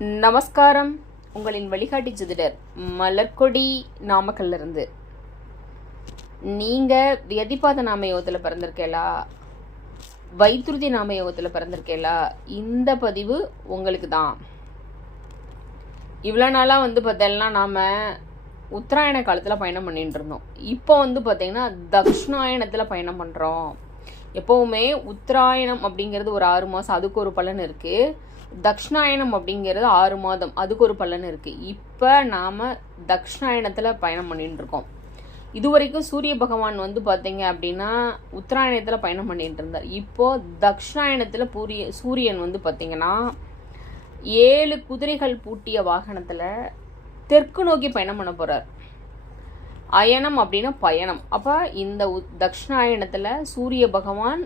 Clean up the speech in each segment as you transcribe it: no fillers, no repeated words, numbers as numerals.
நமஸ்காரம். உங்களின் வழிகாட்டி ஜோதிடர் மலர்கொடி நாமக்கல்ல இருந்து. நீங்க வியதிபாத நாம யோகத்துல பிறந்திருக்கேளா, வைத்துருதி நாம யோகத்துல பிறந்திருக்கேளா? இந்த பதிவு உங்களுக்கு தான். இவ்வளோ நாளா பார்த்தீங்கன்னா நாம உத்தராயண காலத்துல பயணம் பண்ணிட்டு இருந்தோம். இப்போ பார்த்தீங்கன்னா தக்ஷணாயணத்துல பயணம் பண்றோம். எப்பவுமே உத்தராயணம் அப்படிங்கிறது ஒரு 6 மாசம், அதுக்கு ஒரு பலன் இருக்கு. தக்ஷணாயணம் அப்படிங்கிறது 6 மாதம், அதுக்கு ஒரு பலன் இருக்கு. இப்ப நாம தக்ஷணாயணத்துல பயணம் பண்ணிட்டு இருக்கோம். இதுவரைக்கும் சூரிய பகவான் பாத்தீங்க அப்படின்னா உத்தராயணத்துல பயணம் பண்ணிட்டு இருந்தார். இப்போ தக்ஷணாயணத்துல சூரியன் பாத்தீங்கன்னா 7 குதிரைகள் பூட்டிய வாகனத்துல தெற்கு நோக்கி பயணம் பண்ண போறார். அயனம் அப்படின்னா பயணம். அப்ப இந்த தக்ஷணாயணத்துல சூரிய பகவான்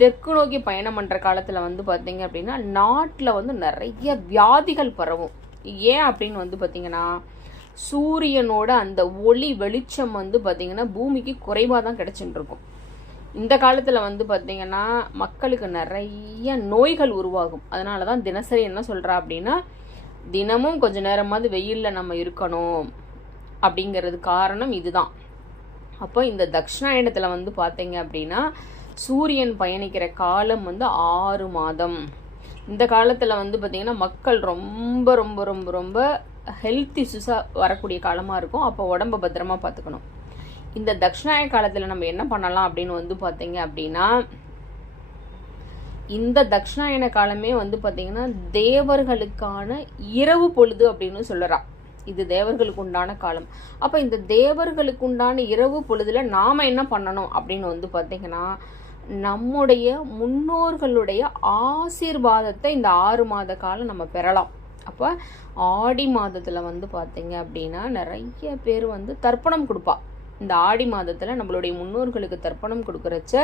தெற்கு நோக்கி பயணம் பண்ற காலத்துல பாத்தீங்க அப்படின்னா நாட்டுல நிறைய வியாதிகள் பரவும். ஏன் அப்படின்னு பாத்தீங்கன்னா சூரியனோட அந்த ஒளி வெளிச்சம் பாத்தீங்கன்னா பூமிக்கு குறைவா தான் கிடைச்சிட்டு இருக்கும். இந்த காலத்துல பாத்தீங்கன்னா மக்களுக்கு நிறைய நோய்கள் உருவாகும். அதனாலதான் தினசரி என்ன சொல்றா அப்படின்னா தினமும் கொஞ்ச நேரமாவது வெயில்ல நம்ம இருக்கணும் அப்படிங்கிறது காரணம் இதுதான். அப்போ இந்த தக்ஷணாயணத்துல பாத்தீங்க அப்படின்னா சூரியன் பயணிக்கிற காலம் 6 மாதம். இந்த காலத்துல பாத்தீங்கன்னா மக்கள் ரொம்ப ரொம்ப ரொம்ப ரொம்ப ஹெல்த் இஷ்யூஸா வரக்கூடிய காலமா இருக்கும். அப்போ உடம்ப பத்திரமா பாத்துக்கணும். இந்த தக்ஷணாயன காலத்துல நம்ம என்ன பண்ணலாம் அப்படின்னு பாத்தீங்க அப்படின்னா இந்த தக்ஷணாயன காலமே பாத்தீங்கன்னா தேவர்களுக்கான இரவு பொழுது அப்படின்னு சொல்லலாம். இது தேவர்களுக்கு உண்டான காலம். அப்ப இந்த தேவர்களுக்கு உண்டான இரவு பொழுதுல நாம என்ன பண்ணணும் அப்படின்னு பாத்தீங்கன்னா நம்முடைய முன்னோர்களுடைய ஆசீர்வாதத்தை இந்த 6 மாத காலம் நம்ம பெறலாம். அப்ப ஆடி மாதத்துல பாத்தீங்க அப்படின்னா நிறைய பேர் தர்ப்பணம் கொடுப்பா. இந்த ஆடி மாதத்துல நம்மளுடைய முன்னோர்களுக்கு தர்ப்பணம் கொடுக்கறச்ச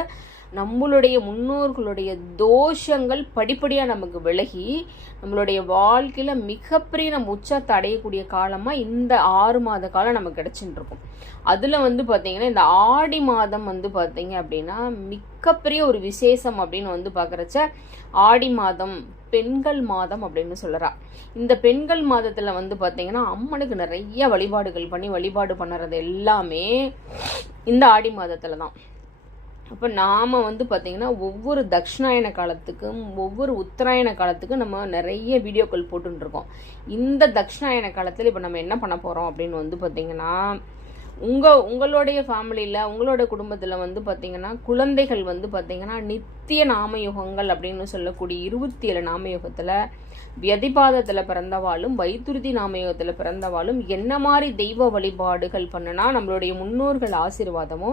நம்மளுடைய முன்னோர்களுடைய தோஷங்கள் படிப்படியா நமக்கு விலகி நம்மளுடைய வாழ்க்கையில மிகப்பெரிய நம்ம உச்சத்தை அடையக்கூடிய காலமா இந்த 6 மாத காலம் நமக்கு கிடைச்சிட்டு இருக்கும். அதுல பாத்தீங்கன்னா இந்த ஆடி மாதம் பாத்தீங்க அப்படின்னா மிகப்பெரிய ஒரு விசேஷம் அப்படின்னு பாக்குறச்ச ஆடி மாதம் பெண்கள் மாதம் அப்படின்னு சொல்லறா. இந்த பெண்கள் மாதத்துல பாத்தீங்கன்னா அம்மனுக்கு நிறைய வழிபாடுகள் பண்ணி வழிபாடு பண்ணுறது எல்லாமே இந்த ஆடி மாதத்துலதான். அப்ப நாம பாத்தீங்கன்னா ஒவ்வொரு தக்ஷணாயன காலத்துக்கும் ஒவ்வொரு உத்தராயண காலத்துக்கும் நம்ம நிறைய வீடியோக்கள் போட்டுட்டு இருக்கோம். இந்த தக்ஷணாயன காலத்துல இப்ப நம்ம என்ன பண்ண போறோம் அப்படின்னு பாத்தீங்கன்னா உங்களுடைய ஃபேமிலியில உங்களோட குடும்பத்துல பாத்தீங்கன்னா குழந்தைகள் பாத்தீங்கன்னா நித்திய நாமயுகங்கள் அப்படின்னு சொல்லக்கூடிய 27 நாமயுகத்துல வியதிபாதத்துல பிறந்தவாளும் வைத்துருதி நாமயுகத்துல பிறந்தவாளும் என்ன மாதிரி தெய்வ வழிபாடுகள் பண்ணனா நம்மளுடைய முன்னோர்கள் ஆசீர்வாதமோ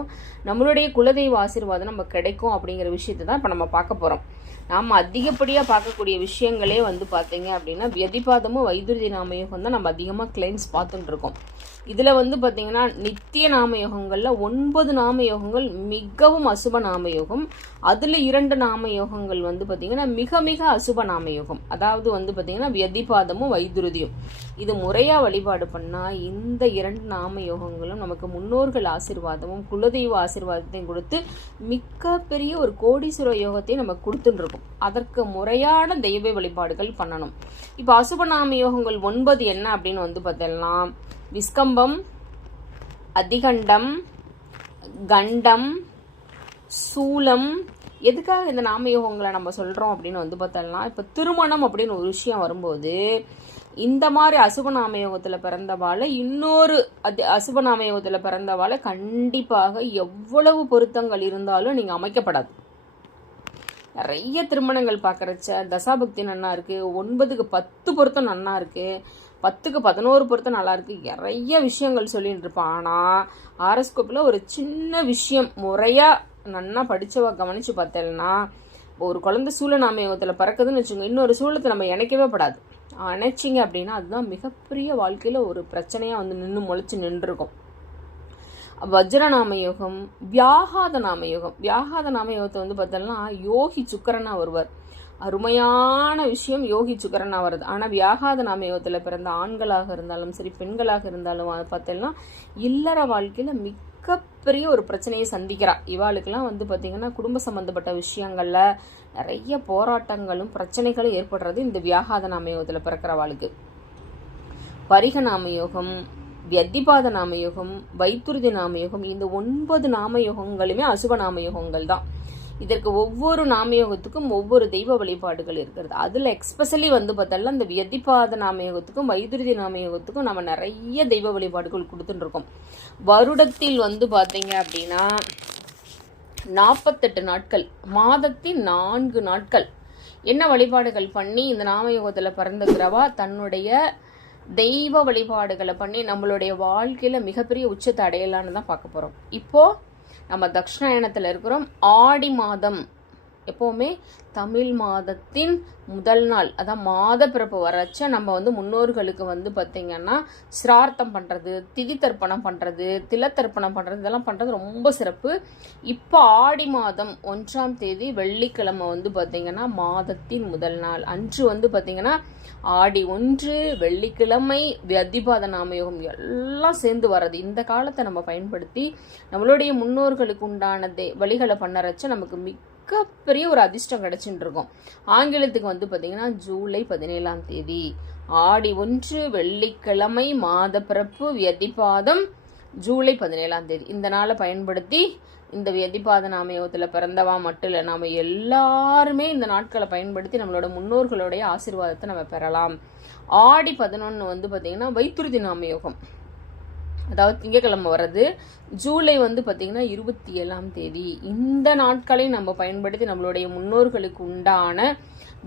நம்மளுடைய குலதெய்வ ஆசீர்வாதம் நம்ம கிடைக்கும் அப்படிங்கிற விஷயத்தை தான் இப்ப நம்ம பார்க்க போறோம். நாம அதிகப்படியா பார்க்கக்கூடிய விஷயங்களே பாத்தீங்க அப்படின்னா வியதிபாதமும் வைத்துருதி நாமயுகம் தான் நம்ம அதிகமா கிளைண்ட்ஸ் பார்த்துட்டு இருக்கோம். இதுல பாத்தீங்கன்னா நித்திய நாமயோகங்கள்ல 9 நாமயோகங்கள் மிகவும் அசுப நாமயோகம். அதுல 2 நாமயோகங்கள் பாத்தீங்கன்னா மிக மிக அசுப நாமயோகம். அதாவது பாத்தீங்கன்னா வியதிபாதமும் வைத்துருதியும். இது முறையா வழிபாடு பண்ணா இந்த 2 நாமயோகங்களும் நமக்கு முன்னோர்கள் ஆசீர்வாதமும் குலதெய்வ ஆசீர்வாதத்தையும் கொடுத்து மிக பெரிய ஒரு கோடீஸ்வர யோகத்தையும் நமக்கு கொடுத்துட்டு இருக்கும். அதற்கு முறையான தெய்வ வழிபாடுகள் பண்ணணும். இப்ப அசுப நாமயோகங்கள் 9 என்ன அப்படின்னு பார்த்தீங்கன்னா விஸ்கம்பம், அதிகண்டம், கண்டம், சூலம். எதுக்காக இந்த நாமயோகங்களை நம்ம சொல்றோம் அப்படின்னு பார்த்தோம்னா இப்ப திருமணம் அப்படின்னு ஒரு விஷயம் வரும்போது இந்த மாதிரி அசுப நாமயோகத்துல பிறந்தவாள இன்னொரு அசுப நாமயோகத்துல பிறந்தவாள கண்டிப்பாக எவ்வளவு பொருத்தங்கள் இருந்தாலும் நீங்க அமைக்கப்படாது. நிறைய திருமணங்கள் பாக்குறச்ச தசாபக்தி நன்னா இருக்கு, 9க்கு 10 பொருத்தம் நன்னா இருக்கு, 10க்கு 11 பொருத்தம் நல்லா இருக்கு, நிறைய விஷயங்கள் சொல்லிட்டு இருப்பான். ஆனா ஆரோஸ்கோப்ல ஒரு சின்ன விஷயம் முறையா நன்னா படிச்சவ கவனிச்சு பார்த்தேன்னா ஒரு குழந்தை சூழ நாமயோகத்துல பறக்குதுன்னு வச்சுங்க, இன்னொரு சூழத்தை நம்ம இணைக்கவே படாது. இணைச்சிங்க அப்படின்னா அதுதான் மிகப்பெரிய வாழ்க்கையில ஒரு பிரச்சனையா நின்று முளைச்சு நின்று இருக்கும். வஜ்ர நாமயோகம், வியாகாத நாமயோகம். வியாகாத நாமயோகத்தை பார்த்தோம்னா யோகி சுக்கரனா வருவார். அருமையான விஷயம் யோகி சுக்கரனா வருது. ஆனா வியாகாத நாமயோகத்துல பிறந்த ஆண்களாக இருந்தாலும் சரி பெண்களாக இருந்தாலும் பார்த்தோம்னா இல்லற வாழ்க்கையில மிகப்பெரிய ஒரு பிரச்சனையை சந்திக்கிறா. இவாளுக்கெல்லாம் பாத்தீங்கன்னா குடும்ப சம்பந்தப்பட்ட விஷயங்கள்ல நிறைய போராட்டங்களும் பிரச்சனைகளும் ஏற்படுறது இந்த வியாகாத நாமயோகத்தில் பிறக்கிறவாளுக்கு. பரிக நாமயோகம், வியத்திபாத நாமயோகம், வைத்துருதி நாமயோகம், இந்த 9 நாமயோகங்களுமே அசுப நாமயோகங்கள் தான். இதற்கு ஒவ்வொரு நாமயோகத்துக்கும் ஒவ்வொரு தெய்வ வழிபாடுகள் இருக்கிறது. அதில் எக்ஸ்பெஷலி பார்த்தோம்னா இந்த வியதிபாத நாமயோகத்துக்கும் வைத்துருதி நாமயோகத்துக்கும் நம்ம நிறைய தெய்வ வழிபாடுகள் கொடுத்துட்டுருக்கோம். வருடத்தில் பார்த்தீங்க அப்படின்னா 48 நாட்கள், மாதத்தின் 4 நாட்கள் என்ன வழிபாடுகள் பண்ணி இந்த நாமயோகத்தில் பிறந்துக்கிறவா தன்னுடைய தெய்வ வழிபாடுகளை பண்ணி நம்மளுடைய வாழ்க்கையில மிகப்பெரிய உச்சத்தை அடையலான்னு தான் பார்க்க போறோம். இப்போ நம்ம தக்ஷணாயனத்தில் இருக்கிறோம். ஆடி மாதம் எப்போவுமே தமிழ் மாதத்தின் முதல் நாள், அதான் மாத பிறப்பு வரச்ச நம்ம முன்னோர்களுக்கு பார்த்திங்கன்னா சிரார்த்தம் பண்ணுறது, திதி தர்ப்பணம் பண்ணுறது, திலத்தர்ப்பணம் பண்ணுறது, இதெல்லாம் பண்ணுறது ரொம்ப சிறப்பு. இப்போ ஆடி மாதம் 1ஆம் தேதி வெள்ளிக்கிழமை பார்த்திங்கன்னா மாதத்தின் முதல் நாள் அன்று பார்த்திங்கன்னா ஆடி 1 வெள்ளிக்கிழமை வியதிபாத நாமயோகம் எல்லாம் சேர்ந்து வர்றது. இந்த காலத்தை நம்ம பயன்படுத்தி நம்மளுடைய முன்னோர்களுக்கு உண்டான வழிகளை பண்ணறச்ச நமக்கு மிகப்பெரிய ஒரு அதிர்ஷ்டம் கிடைச்சிட்டு இருக்கும். ஆங்கிலத்துக்கு பார்த்தீங்கன்னா ஜூலை 17ஆம் தேதி ஆடி 1 வெள்ளிக்கிழமை மாத பிறப்பு வியதிபாதம் ஜூலை 17ஆம் தேதி. இந்த நாளை பயன்படுத்தி இந்த வியதிபாத நாமயோகத்தில் பிறந்தவா மட்டும் இல்லை, நாம் எல்லாருமே இந்த நாட்களை பயன்படுத்தி நம்மளோட முன்னோர்களுடைய ஆசீர்வாதத்தை நம்ம பெறலாம். ஆடி 11 பார்த்தீங்கன்னா வைத்துருதி நாமயோகம், அதாவது திங்கக்கிழமை வர்றது. ஜூலை பார்த்தீங்கன்னா 27ஆம் தேதி. இந்த நாட்களை நம்ம பயன்படுத்தி நம்மளுடைய முன்னோர்களுக்கு உண்டான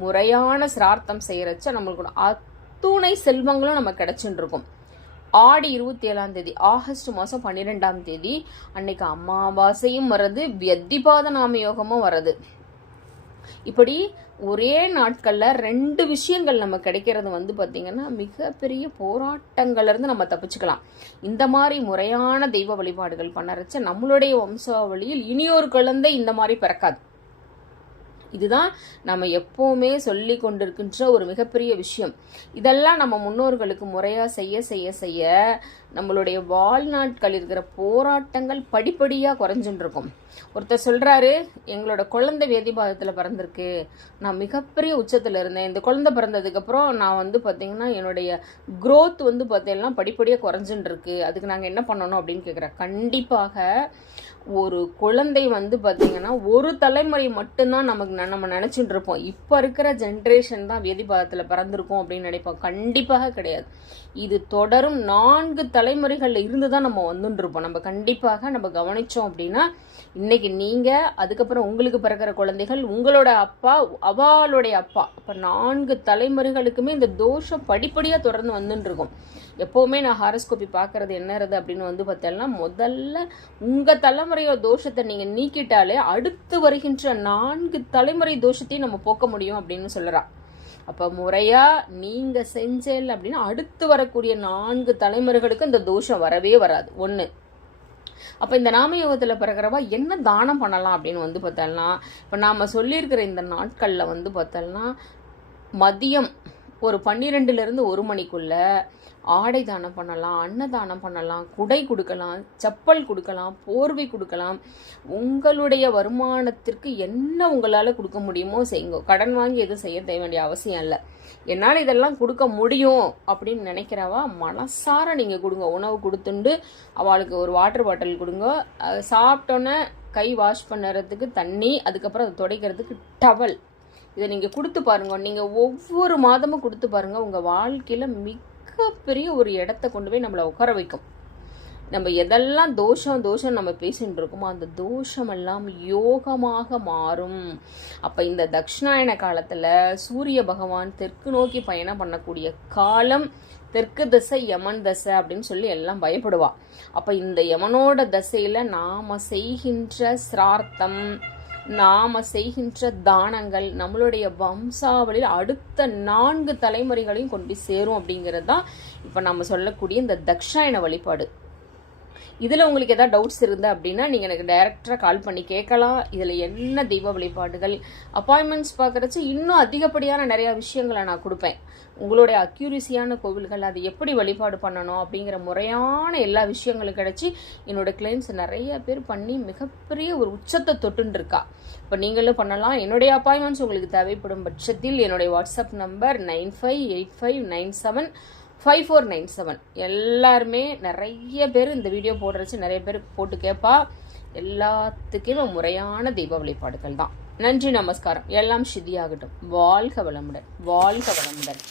முறையான சிரார்த்தம் செய்யறச்ச நம்மளுக்கு அத்துணை செல்வங்களும் நம்ம கிடைச்சுட்டு இருக்கும். ஆடி 27ஆம் தேதி ஆகஸ்ட் மாதம் 12ஆம் தேதி அன்னைக்கு அமாவாசையும் வர்றது, வியதிபாத நாமயோகமும் வர்றது. இப்படி ஒரே நாட்கள்ல 2 விஷயங்கள் நம்ம கிடைக்கிறது பார்த்தீங்கன்னா மிகப்பெரிய போராட்டங்கள்ல இருந்து நம்ம தப்பிச்சுக்கலாம். இந்த மாதிரி முறையான தெய்வ வழிபாடுகள் பண்ணறச்ச நம்மளுடைய வம்சாவளியில் இனியொரு குழந்தை இந்த மாதிரி பிறக்காது. இதுதான் நம்ம எப்பவுமே சொல்லி கொண்டிருக்கின்ற ஒரு மிகப்பெரிய விஷயம். இதெல்லாம் நம்ம முன்னோர்களுக்கு முறையா செய்ய செய்ய செய்ய நம்மளுடைய வாழ்நாட்கள் இருக்கிற போராட்டங்கள் படிப்படியா குறைஞ்சுட்டு இருக்கும். ஒருத்தர் சொல்றாரு, எங்களோட குழந்தை வியதிபாதத்துல பிறந்திருக்கு, நான் மிகப்பெரிய உச்சத்துல இருந்தேன், இந்த குழந்தை பிறந்ததுக்கு அப்புறம் நான் பாத்தீங்கன்னா என்னுடைய growth பார்த்தீங்கன்னா படிப்படியா குறைஞ்சுட்டு இருக்கு, அதுக்கு நாங்க என்ன பண்ணணும் அப்படின்னு கேக்குறேன். கண்டிப்பாக ஒரு குழந்தை பார்த்தீங்கன்னா ஒரு தலைமுறை மட்டும்தான் நம்ம நினைச்சுட்டு இருப்போம். இப்ப இருக்கிற ஜென்ரேஷன் தான் வியதிபாதத்துல பிறந்திருக்கோம் அப்படின்னு நினைப்போம். கண்டிப்பாக கிடையாது. இது தொடரும் 4 தலைமுறைகள்ல இருந்துதான் நம்ம வந்துட்டு இருப்போம். நம்ம கண்டிப்பாக நம்ம கவனிச்சோம் அப்படின்னா இன்னைக்கு நீங்க, அதுக்கப்புறம் உங்களுக்கு பிறக்கிற குழந்தைகள், உங்களோட அப்பா, அவளுடைய அப்பா, அப்ப 4 தலைமுறைகளுக்குமே இந்த தோஷம் படிப்படியா தொடர்ந்து வந்துட்டு இருக்கும். எப்பவுமே நான் ஹாரோஸ்கோபி பாக்குறது என்னறது அப்படின்னு பார்த்தோம்னா முதல்ல உங்க தலைமுறையோட தோஷத்தை நீங்க நீக்கிட்டாலே அடுத்து வருகின்ற 4 தலைமுறை தோஷத்தையும் நம்ம போக்க முடியும் அப்படின்னு சொல்லறா. அப்ப முறையா நீங்க செஞ்சேன் அப்படின்னா அடுத்து வரக்கூடிய 4 தலைமுறைகளுக்கு இந்த தோஷம் வரவே வராது. 1. அப்ப இந்த நாமயோகத்துல பிறகுறவா என்ன தானம் பண்ணலாம் அப்படின்னு பார்த்தோம்னா, இப்ப நாம சொல்லியிருக்கிற இந்த நாட்கள்ல பார்த்தோம்னா மதியம் ஒரு 12ல இருந்து 1 மணிக்குள்ள ஆடை தானம் பண்ணலாம், அன்னதானம் பண்ணலாம், குடை கொடுக்கலாம், செப்பல் கொடுக்கலாம், போர்வை கொடுக்கலாம். உங்களுடைய வருமானத்திற்கு என்ன உங்களால கொடுக்க முடியுமோ செய்யுங்க. கடன் வாங்கி எதுவும் செய்ய வேண்டிய அவசியம் இல்லை. என்னால் இதெல்லாம் கொடுக்க முடியும் அப்படின்னு நினைக்கிறவா மனசார நீங்க கொடுங்க. உணவு கொடுத்துண்டு அவளுக்கு ஒரு வாட்டர் பாட்டில் கொடுங்க. சாப்பிட்டோன்னே கை வாஷ் பண்ணுறதுக்கு தண்ணி, அதுக்கப்புறம் அதை துடைக்கிறதுக்கு டவல். இதை நீங்க கொடுத்து பாருங்க. நீங்க ஒவ்வொரு மாதமும் கொடுத்து பாருங்க. உங்க வாழ்க்கையில மிகப்பெரிய ஒரு இடத்த கொண்டு போய் நம்மளை உட்கார வைக்கும். நம்ம எதெல்லாம் தோஷம் நம்ம பேசிட்டு இருக்கோமோ அந்த தோஷமெல்லாம் யோகமாக மாறும். அப்ப இந்த தக்ஷணாயன காலத்துல சூரிய பகவான் தெற்கு நோக்கி பயணம் பண்ணக்கூடிய காலம். தெற்கு தசை யமன் தசை அப்படின்னு சொல்லி எல்லாம் பயப்படுவா. அப்ப இந்த யமனோட தசையில நாம செய்கின்ற சிரார்த்தம், நாம செய்கின்ற தானங்கள் நம்மளுடைய வம்சாவளியில் அடுத்த 4 தலைமுறைகளையும் கொண்டு போய் சேரும் அப்படிங்கிறது தான் இப்ப நம்ம சொல்லக்கூடிய இந்த தக்ஷாயன வழிபாடு. இதில் உங்களுக்கு எதாவது டவுட்ஸ் இருந்தால் அப்படின்னா நீங்கள் எனக்கு டைரெக்டாக கால் பண்ணி கேட்கலாம். இதில் என்ன தெய்வ வழிபாடுகள், அப்பாயின்மெண்ட்ஸ் பார்க்குறச்சு இன்னும் அதிகப்படியான நிறையா விஷயங்களை நான் கொடுப்பேன். உங்களுடைய அக்யூரிசியான கோவில்கள், அது எப்படி வழிபாடு பண்ணணும் அப்படிங்கிற முறையான எல்லா விஷயங்களும் கிடச்சி என்னோட கிளைண்ட்ஸ் நிறைய பேர் பண்ணி மிகப்பெரிய ஒரு உச்சத்தை தொட்டுன்னு இருக்கா. இப்போ நீங்களும் பண்ணலாம். என்னுடைய அப்பாயின்மெண்ட்ஸ் உங்களுக்கு தேவைப்படும் பட்சத்தில் என்னுடைய வாட்ஸ்அப் நம்பர் 9585975497. எல்லாருமே நிறைய பேர் இந்த வீடியோ போடுறச்சு நிறைய பேர் போட்டு கேட்பா. எல்லாத்துக்குமே முறையான தெய்வ வழிபாடுகள் தான். நன்றி, நமஸ்காரம். எல்லாம் சித்தியாகட்டும். வாழ்க வளமுடன், வாழ்க வளமுடன்.